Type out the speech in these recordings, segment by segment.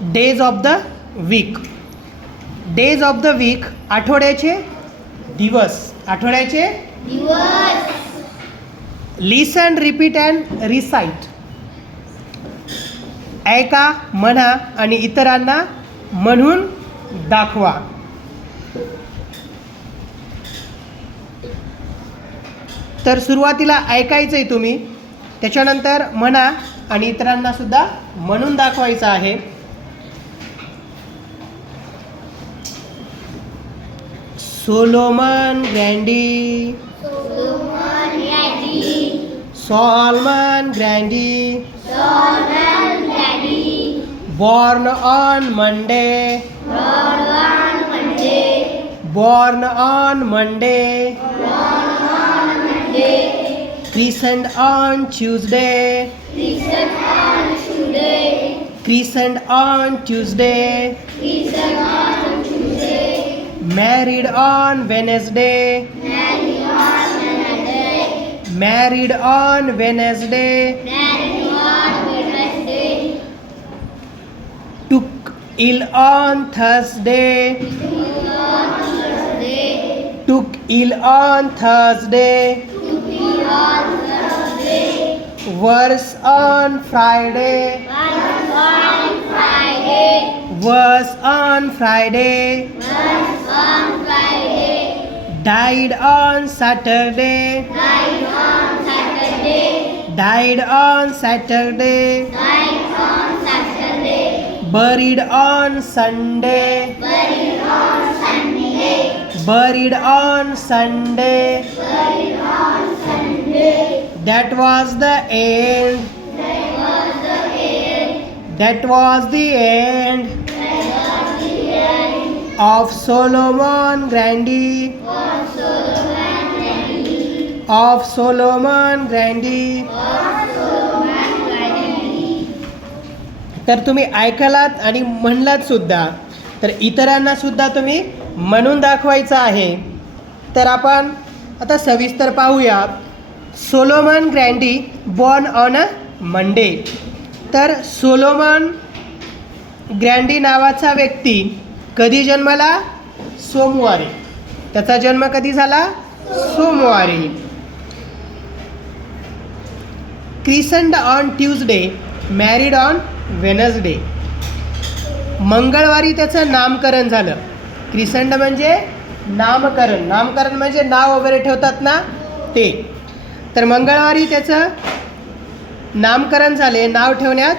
Days of the week days of the week आठवड्याचे दिवस. आठवड्याचे दिवस. लिसन रिपीट अँड रिसाईट ऐका म्हणा आणि इतरांना म्हणून दाखवा. तर सुरुवातीला ऐकायचं आहे तुम्ही. त्याच्यानंतर म्हणा आणि इतरांना सुद्धा म्हणून दाखवायचं आहे. Solomon Grundy. Solomon Grundy Solomon Grundy born on Monday. Born on Monday. Born on Monday. Born on Monday. Christened on Tuesday. Christened on Tuesday. Christened on Tuesday. Christened on Married on Wednesday. Married on Wednesday. Married on Wednesday. Married on Wednesday. Took ill on Thursday. Took ill on Thursday. Took ill on Thursday. On Friday. Worse on Friday. On Friday. Died on Saturday. Died on Saturday. Died on Saturday. Died on Saturday. Buried on Sunday. Buried on Sunday. Buried on Sunday. Buried on Sunday. That was the end. That was the end. That was the end. Of Solomon Grandi. Of Solomon Grandy. तर तुम्ही ऐकलात आणि म्हणलात सुद्धा. तर इतरांना सुद्धा तुम्ही म्हणून दाखवायचं आहे. तर आपण आता सविस्तर पाहूया. Solomon Grundy born on a Monday तर सोलोमन ग्रँडी नावाचा व्यक्ती कधी जन्मला? सोमवारी. त्याचा जन्म कधी झाला? सोमवारी. Christened on Tuesday married on Wednesday. मंगळवारी त्याचं नामकरण झालं. क्रिसंड म्हणजे नामकरण. नामकरण म्हणजे नाव वगैरे ठेवतात ना? ते. तर मंगळवारी त्याचं नामकरण झाले नाव ठेवण्यात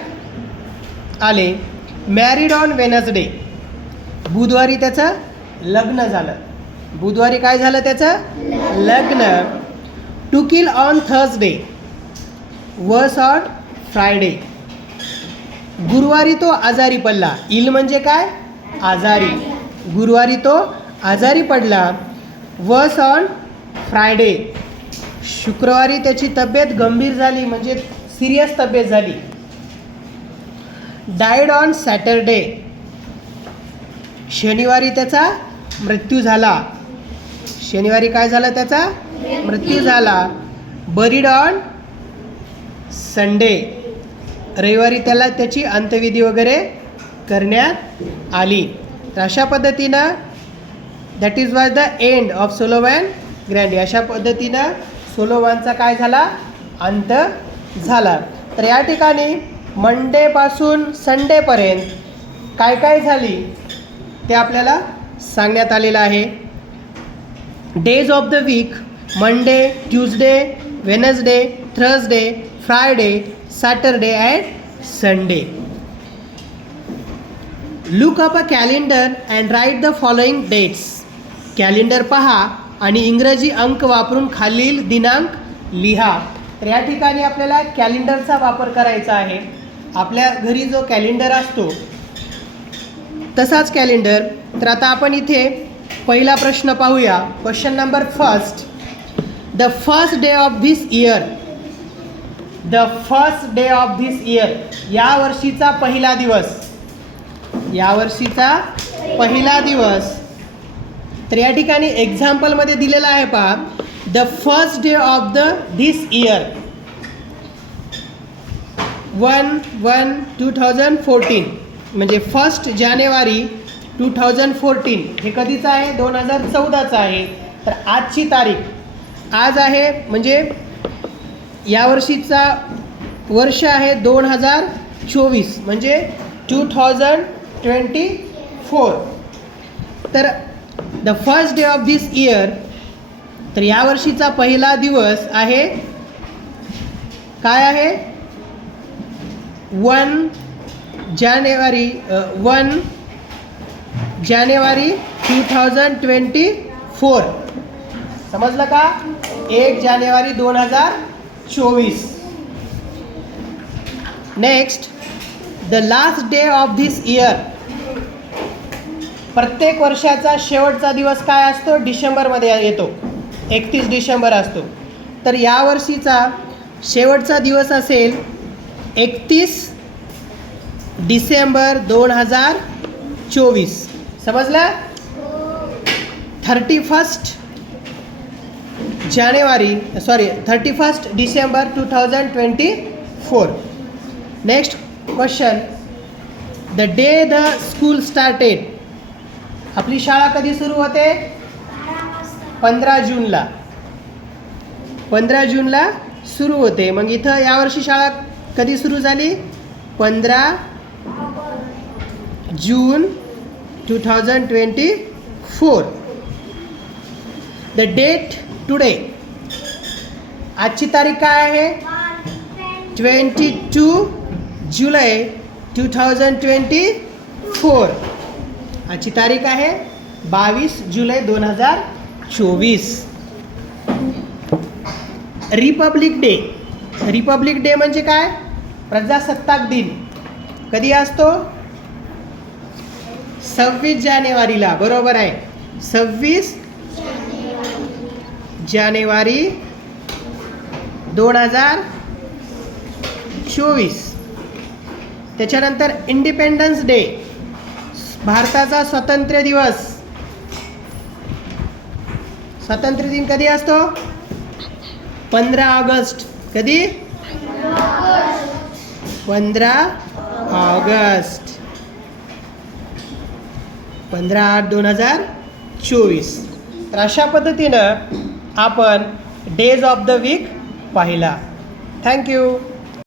आले. Married on Wednesday. बुधवारी त्याचं लग्न झालं. बुधवारी काय झालं त्याचं? लग्न. Took ill on Thursday. Was on Friday. गुरुवारी तो आजारी पडला. इल म्हणजे काय? आजारी. गुरुवारी तो आजारी पडला. वस ऑन फ्रायडे. शुक्रवारी त्याची तब्येत गंभीर झाली म्हणजे सिरियस तब्येत झाली. Died on Saturday. शनिवारी त्याचा मृत्यू झाला. शनिवारी काय झालं त्याचा? मृत्यू झाला. Buried on Sunday. रविवारी त्याला त्याची अंत्यविधी वगैरे करण्यात आली. तर अशा पद्धतीनं that is was the end of Solomon Grundy अशा पद्धतीनं सोलोवॅनचा काय झाला? अंत झाला. तर या ठिकाणी मंडेपासून संडेपर्यंत काय काय झाली? ते आपल्याला सांगण्यात आलेलं आहे. Days of the week Monday Tuesday Wednesday Thursday Friday Saturday and Sunday look up a calendar and write the following dates calendar पहा आणि इंग्रजी अंक वापरून खालील दिनांक लिहा. तर या ठिकाणी आपल्याला कॅलेंडरचा वापर करायचा आहे. आपल्या घरी जो कॅलेंडर असतो तसाच कॅलेंडर. तर आता आपण इथे पहिला प्रश्न पाहूया. Question number first the first day of this year the first day of this year या वर्षीचा पहिला दिवस. या वर्षीचा पहिला दिवस. तर या ठिकाणी एक्झाम्पलमध्ये दिलेला आहे पहा. The first day of the this year one one two thousand fourteen म्हणजे first January two thousand fourteen हे कधीचं आहे? दोन हजार चौदाचं आहे. तर आजची तारीख. आज आहे म्हणजे यावर्षीचा वर्ष आहे दोन हजार चोवीस म्हणजे टू थाउजंड ट्वेंटी फोर तर the first day of this year तर यावर्षीचा पहिला दिवस आहे काय आहे? One January one January two thousand twenty four समजलं का? एक जानेवारी दोन हजार चोवीस. Next the last day of this year प्रत्येक वर्षाचा शेवटचा दिवस काय असतो? डिसेंबरमध्ये येतो. एकतीस डिसेंबर असतो. तर यावर्षीचा शेवटचा दिवस असेल एकतीस डिसेंबर दोन हजार चोवीस. समजलं? Thirty first January sorry thirty first December two thousand twenty four next question the day the school started आपली शाळा कधी सुरू होते? पंधरा जूनला. पंधरा जूनला सुरू होते. मग इथं यावर्षी शाळा कधी सुरू झाली? पंधरा June two thousand twenty four the date today आजची तारीख काय आहे? Twenty two July two thousand twenty four आजची तारीख आहे बावीस जुलै दोन हजार चोवीस. रिपब्लिक डे रिपब्लिक डे म्हणजे काय? प्रजासत्ताक दिन. कधी असतो? सव्वीस जानेवारीला. बरोबर आहे. सव्वीस जानेवारी दोन हजार चोवीस. त्याच्यानंतर इंडिपेंडन्स डे भारताचा स्वातंत्र्य दिवस. स्वातंत्र्य दिन कधी असतो? पंधरा ऑगस्ट. कधी? पंधरा ऑगस्ट. पंधरा आठ दोन हजार चोवीस. तर अशा पद्धतीनं आपण डेज ऑफ द वीक पाहिला. Thank you